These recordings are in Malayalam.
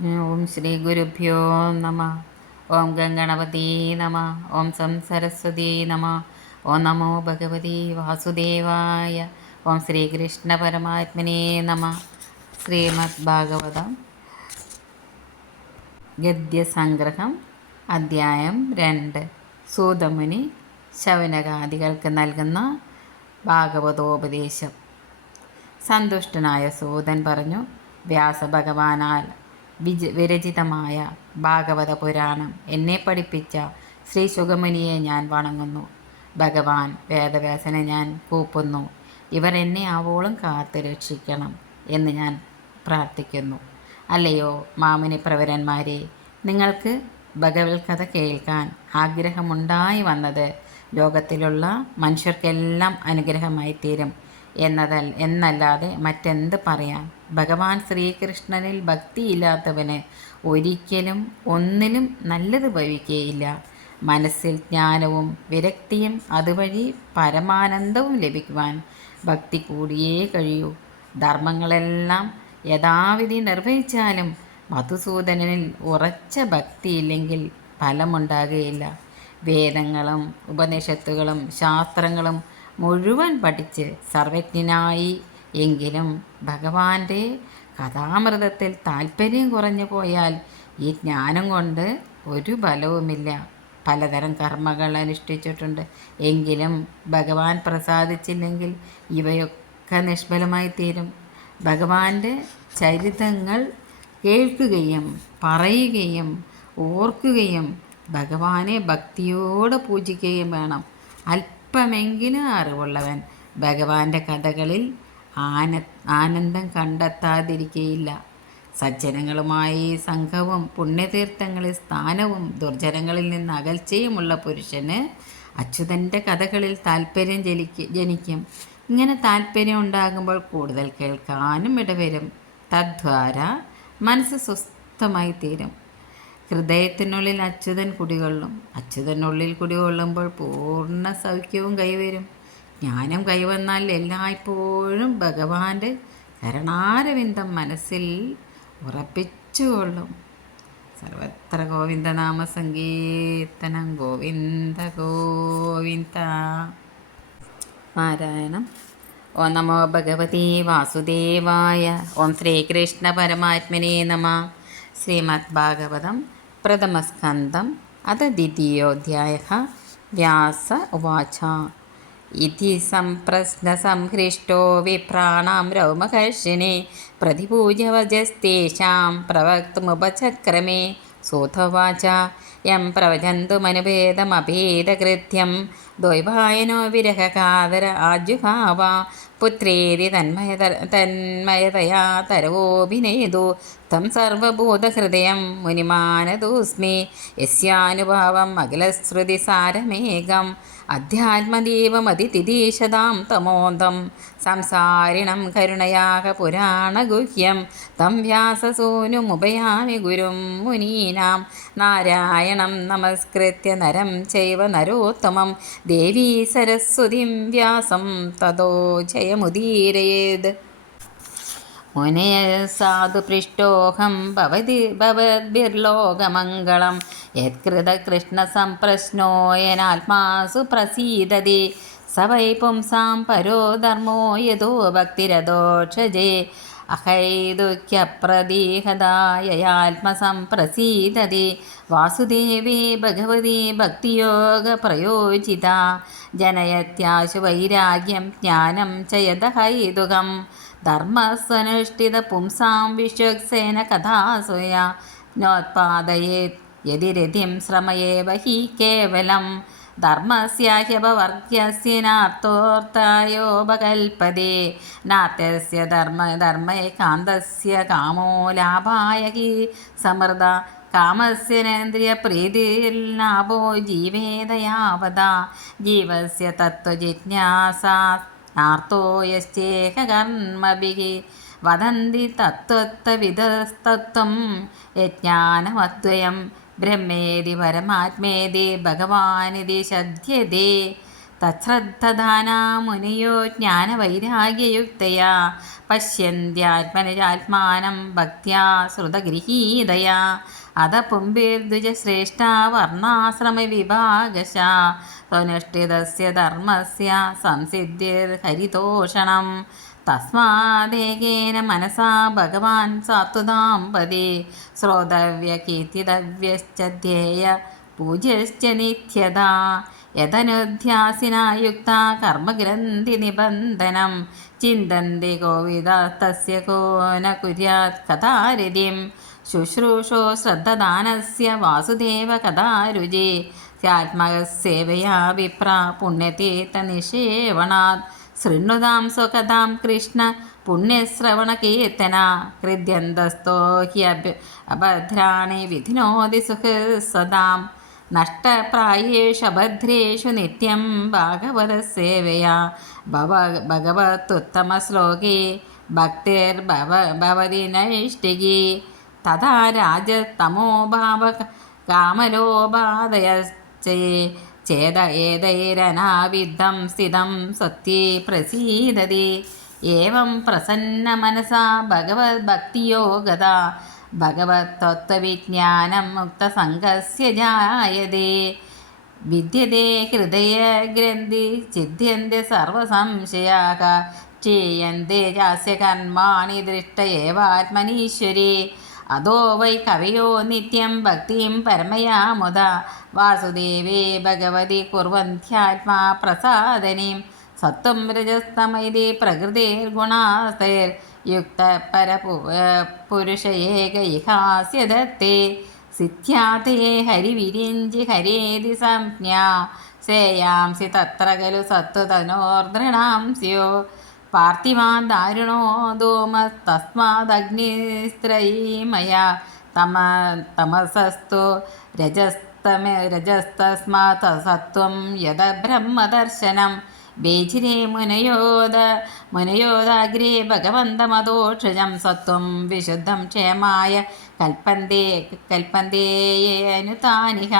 ഓം ശ്രീ ഗുരുഭ്യോ നമ. ഓം ഗംഗണപതി നമ. ഓം സം സരസ്വതി നമ. ഓം നമോ ഭഗവതി വാസുദേവായ. ഓം ശ്രീകൃഷ്ണ പരമാത്മനേ നമ. ശ്രീമദ് ഭാഗവതം ഗദ്യസംഗ്രഹം അദ്ധ്യായം 2. സൂതമുനി ശൗനകാദികൾക്ക് നൽകുന്ന ഭാഗവതോപദേശം. സന്തുഷ്ടനായ സൂതൻ പറഞ്ഞു, വ്യാസഭഗവാനാൽ വിരചിതമായ ഭാഗവത പുരാണം എന്നെ പഠിപ്പിച്ച ശ്രീ സുഗമുനിയെ ഞാൻ വണങ്ങുന്നു. ഭഗവാൻ വേദവ്യാസനെ ഞാൻ കൂപ്പുന്നു. ഇവർ എന്നെ ആവോളം കാത്ത് രക്ഷിക്കണം എന്ന് ഞാൻ പ്രാർത്ഥിക്കുന്നു. അല്ലയോ മാമുനി പ്രവരന്മാരെ, നിങ്ങൾക്ക് ഭഗവത് കഥ കേൾക്കാൻ ആഗ്രഹമുണ്ടായി വന്നത് ലോകത്തിലുള്ള മനുഷ്യർക്കെല്ലാം അനുഗ്രഹമായി തീരും എന്നല്ലാതെ മറ്റെന്ത് പറയാൻ. ഭഗവാൻ ശ്രീകൃഷ്ണനിൽ ഭക്തിയില്ലാത്തവന് ഒരിക്കലും ഒന്നിലും നല്ലത് ഭവിക്കുകയില്ല. മനസ്സിൽ ജ്ഞാനവും വിരക്തിയും അതുവഴി പരമാനന്ദവും ലഭിക്കുവാൻ ഭക്തി കൂടിയേ കഴിയൂ. ധർമ്മങ്ങളെല്ലാം യഥാവിധി നിർവഹിച്ചാലും മധുസൂദനനിൽ ഉറച്ച ഭക്തിയില്ലെങ്കിൽ ഫലമുണ്ടാകുകയില്ല. വേദങ്ങളും ഉപനിഷത്തുകളും ശാസ്ത്രങ്ങളും മുഴുവൻ പഠിച്ച് സർവജ്ഞനായി എങ്കിലും ഭഗവാന്റെ കഥാമൃതത്തിൽ താല്പര്യം കുറഞ്ഞു പോയാൽ ഈ ജ്ഞാനം കൊണ്ട് ഒരു ഫലവുമില്ല. പലതരം കർമ്മങ്ങൾ അനുഷ്ഠിച്ചിട്ടുണ്ട്, എങ്കിലും ഭഗവാൻ പ്രസാദിച്ചില്ലെങ്കിൽ ഇവയൊക്കെ നിഷ്ഫലമായി തീരും. ഭഗവാന്റെ ചരിതങ്ങൾ കേൾക്കുകയും പറയുകയും ഓർക്കുകയും ഭഗവാനെ ഭക്തിയോടെ പൂജിക്കുകയും വേണം. അല്പമെങ്കിലും അറിവുള്ളവൻ ഭഗവാന്റെ കഥകളിൽ ആനന്ദം കണ്ടെത്താതിരിക്കുകയില്ല. സജ്ജനങ്ങളുമായി സംഘവും പുണ്യതീർത്ഥങ്ങളിൽ സ്ഥാനവും ദുർജനങ്ങളിൽ നിന്ന് അകൽച്ചയുമുള്ള പുരുഷന് അച്യുതൻ്റെ കഥകളിൽ താല്പര്യം ജനിക്കും. ഇങ്ങനെ താല്പര്യം ഉണ്ടാകുമ്പോൾ കൂടുതൽ കേൾക്കാനും ഇടവരും. തദ്വാര മനസ്സ് സ്വസ്ഥമായി തീരും. ഹൃദയത്തിനുള്ളിൽ അച്യുതൻ കുടികൊള്ളും. അച്യുതനുള്ളിൽ കുടികൊള്ളുമ്പോൾ പൂർണ്ണ സൗഖ്യവും കൈവരും. ജ്ഞാനം കൈവന്നാൽ എല്ലായ്പ്പോഴും ഭഗവാന്റെ കരുണാരവിന്ദം മനസ്സിൽ ഉറപ്പിച്ചുകൊള്ളും. സർവത്ര ഗോവിന്ദനാമ സങ്കീർത്തനം. ഗോവിന്ദ ഗോവിന്ദ. പാരായണം. ഓം നമോ ഭഗവതി വാസുദേവായ. ഓം ശ്രീകൃഷ്ണ പരമാത്മനേ നമ. ശ്രീമദ് ഭാഗവതം പ്രഥമസ്കന്ധം അഥ ദ്വിതീയോധ്യായഃ. വ്യാസ ഉവാച. ഇതി സംപ്രശ്നസംഹൃഷ്ടോ വിപ്രാണാം രൗമഹർഷിണി പ്രതിപൂജ്യ വജസ്തേഷാം പ്രവക്തുമുപചക്രമേ. സൂതോവാച. യം പ്രവചന്തുമനുഭേദമഭേദകൃത്യം ദ്വൈപായനോ വിരഹകാതര ആജുഹാവ. പുത്രേതി തന്മയതയാ തരവോഭിനേതു തം സർവഭൂതഹൃദയം മുനിമാനതോസ്മി. യസ്യാനുഭാവം അഖിലശ്രുതിസാരമേകം അധ്യാത്മദീപമതിതിദീശതാം തമോദം. സംസാരിണം കരുണയാക പുരാണഗുഹ്യം തം വ്യാസസൂനുമുപയാമി ഗുരും മുനീനാം. നാരായണം നമസ്കൃത്യ നരം ചൈവ നരോത്തമം ദേവീ സരസ്വതിം വ്യാസം തതോ ജയമുദീരയേത്. മുനയ സാധു പൃഷ്ടോഹം ഭവദ്ഭിർലോകമംഗളം യത്കൃത കൃഷ്ണസംപ്രശ്നോയനാത്മാസു പ്രസീദതി. സ വൈ പുംസാം പരോ ധർമ്മോ യതോ ഭക്തിരദോക്ഷജേ അഹൈദുഃഖ്യപ്രദീഹതായയാത്മസംപ്രസീദതി. വാസുദേവേ ഭഗവതി ഭക്തിയോഗപ്രയോജിത ജനയത്യാശു വൈരാഗ്യം ജ്ഞാനം ച യദഹൈതുകം. ധർമ്മസ്വനുഷ്ഠിത പുംസാം വിശ്വക്സേന കഥാസുയ നോത്പാദയേത് യദി രതിം ശ്രമയേവ ഹി കേവലം. ധർമ്മസ്യാഹ്യപവർഗ്യസ്യ നാർത്ഥോർത്ഥായോപകൽപ്പതേ. നാത്യസ്യ ധർമ്മേകാന്തസ്യ കാമോ ലാഭായ ഹി സമൃദ്ധ. കാമസ്യേന്ദ്രിയപ്രീതിർലാഭോ ജീവേദയാവതാ. ജീവസ്യ തത്വജിജ്ഞാസാ നാർത്തോ യശ്ചേഹ കർമ്മഭിഃ. വദന്തി തത്വത്തവിദസ്തത്വം യജ്ഞാനമദ്വയം ബ്രഹ്മേതി പരമാത്മേതി ഭഗവാനിതി ശദ്ധ്യതേ. തശ്രദ്ധദാനാ മുനയോ ജ്ഞാനവൈരാഗ്യയുക്തയാ പശ്യന്ത്യാത്മനിരാത്മാനം ഭക്ത്യാ ശ്രുതഗൃഹീതയാ അത പുംഭിർദ്വിജശ്രേഷ്ഠ വർണ്ണാശ്രമവിഭാഗശ സ്വനുഷ്ഠിതസ്യ ധർമ്മസ്യ സംസിദ്ധിർഹരിതോഷണം തസ്മാദേകേന മനസാ ഭഗവാൻ സാത്വതാം പദേ ശ്രോതവ്യകീർത്തിതവ്യശ്ച ധ്യേയ പൂജ്യശ്ച നിത്യതാ യതനുധ്യാസിനാ യുക്ത കർമ്മഗ്രന്ഥി നിബന്ധനം ചിന്തന്തി കോവിദ തസ്യ കോ ന കുര്യാത് കഥാരതിം ശുശ്രൂഷോ ശ്രദ്ധദാനസ്യ വാസുദേവ കഥാരുചി സ്യാത്മകസേവയാ വിപ്ര പുണ്യതീർത്ഥനിഷേവണാത് ശൃണ്വതാം സ്വകഥാം കൃഷ്ണ പുണ്യശ്രവണകീർത്തന ഹൃദ്യന്തസ്ഥോ ഹി അഭദ്രാണി വിധിനോതി സുഹൃസദാം നഷ്ടപ്രായേഷു അഭദ്രേഷു നിത്യം ഭാഗവതസേവയാ ഭഗവത്യുത്തമശ്ലോകേ ഭക്തിർഭവതി നൈഷ്ഠികി തഥാ രാജതമോഭാവ കാമലോപാദയശ്ചേ ചേത ഏതൈരനാവിദ്ധം സ്ഥിതം സത്യേ പ്രസീദതി ഏവം പ്രസന്നമനസാ ഭഗവദ്ഭക്തിയോഗതാ ഭഗവത്തത്വവിജ്ഞാനം മുക്തസംഗസ്യ ജായതേ വിദ്യതേ ഹൃദയഗ്രന്ഥി ഛിദ്യന്തി സർവസംശയാഃ ക്ഷീയന്തി ചാസ്യ കർമാണി ദൃഷ്ട ഏവാത്മനീശ്വരേ അതോ വൈ കവയോ നിത്യം ഭക്തിം പരമയാ മുദ വാസുദേവേ ഭഗവതി കുർവന്ത്യാത്മാ പ്രസാദനീം സത്വം രജസ്തമൈതി പ്രകൃതിർഗുണാസ്തൈർയുക്ത പരപുരുഷ ഏക ഇഹാസ്യ ദത്തേ സിദ്ധ്യാതേ ഹരിവിരിഞ്ചി ഹരേതി സംജ്ഞാ ശ്രേയാംസി തത്ര ഖലു സത്വതനോർദൃഢാം സ്യോ പാർത്ഥിവാൻ ദാരുണോ ധൂമസ്തസ്മാദഗ്നിസ്ത്രയീമയാ തമസസ്തു രജസ്തസ്മാത് സത്വം യദ ബ്രഹ്മദർശനം ബേജിരേ മുനയോദാഗ്രേ ഭഗവന്തമദോക്ഷജം സത്വം വിശുദ്ധം ക്ഷേമായ കൽപ്പന്തേനുതാനിഹ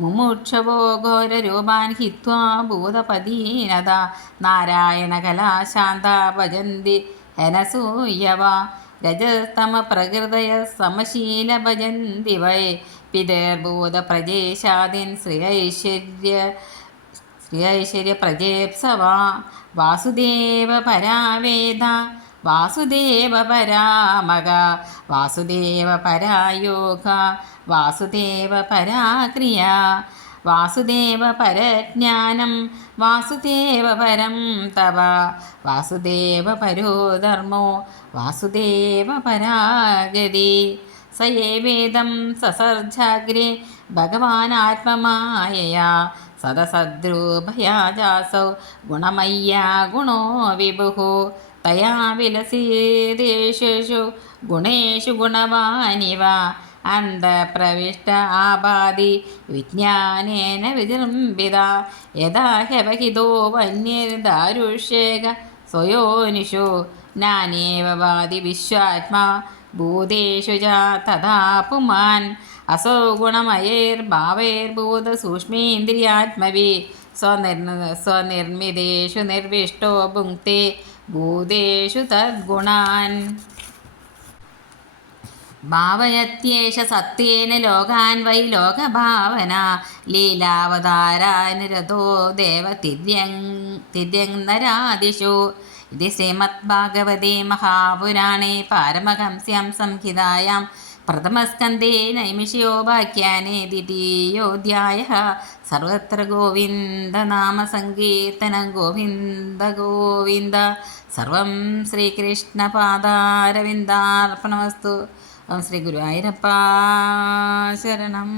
മുമുക്ഷവോ ഘോരരൂപാൻ ഹിത്വാ ഭൂതപദീനത നാരായണകലാശാന്ത ഭജന്തി ഹനസൂയവ രജസ്തമപ്രകൃതയ സമശീല ഭജന്തി വൈ പിതർഭൂതപ്രജേശാദിൻ ശ്രീഐശ്വര്യപ്രജേപ്സവ വാസുദേവ പരാവേദ വാസുദേവ പരാമക വാസുദേവ പരായോഗ വാസുദേവ പരാക്രിയ വാസുദേവ പരജ്ഞാനം വാസുദേവ പരം തവ വാസുദേവ പരോ ധർമ്മോ വാസുദേവ പരാഗതി സയേവേദം സസർജാഗ്രേ ഭഗവാനാത്മമായയാ സദസദ്രൂപയാജാസൗ ഗുണമയ്യാ ഗുണോ വിഭുഃ തയാ വിലസീദേഷു ഗുണേഷു ഗുണവാനിവ അന്തഃപ്രവിഷ്ട ആപാദി വിജ്ഞാനേന വിജൃംഭിത യഥാ ഹ്യവഹിതോ വന്യർദാരുഷേക സ്വയോനിഷു നാനേവ വാദി വിശ്വാത്മാ ഭൂതേഷു ച തഥാ പുമാൻ അസോ ഗുണമയൈർഭാവൈർഭൂതസൂക്ഷ്മേന്ദ്രിയാത്മവി സ്വനിർമ്മിതേഷു നിർവിഷ്ടോ ഭുങ്ക്തേ ഭൂതേഷു തദ്ഗുണാൻ ഭാവയത്യേഷ സത്യേന ലോകാൻ വൈ ലോകഭാവന ലീലാവതാരാനുരതോ ദേവ തിര്യങ്നരാദിഷു ഇത് ശ്രീമദ്ഭാഗവതേ മഹാപുരാണേ പാരമഹംസ്യാം സംഹിതായാം പ്രഥമസ്കന്ധേ നൈമിഷയോപാഖ്യാനേ ദ്വിതീയോऽധ്യായഃ സർവത്ര ഗോവിന്ദനാമസങ്കീർത്തനം ഗോവിന്ദ ഗോവിന്ദ സർവം ശ്രീകൃഷ്ണപാദാരവിന്ദാർപ്പണമസ്തു. ഓം ശ്രീ ഗുരുവായൂരപ്പ ശരണം.